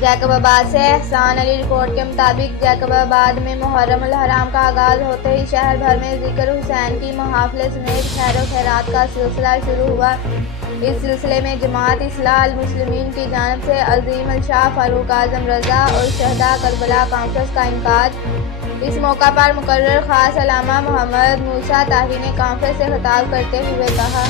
Jacob آباد سے احسان علی report کے مطابق جیکب آباد میں محرم الحرام کا آغاز ہوتے ہی شہر بھر میں ذکر حسین کی محافلیں سمیت خیر و خیرات کا سلسلہ شروع ہوا۔ اس سلسلے میں جماعت اصلاح المسلمین کی جانب سے عظیم الشان فاروق اعظم رضا اور شہداء کربلا کانفرنس کا انعقاد۔ اس موقع پر مقرر خاص علامہ محمد موسیٰ طاہری نے کانفرنس سے خطاب کرتے ہوئے کہا۔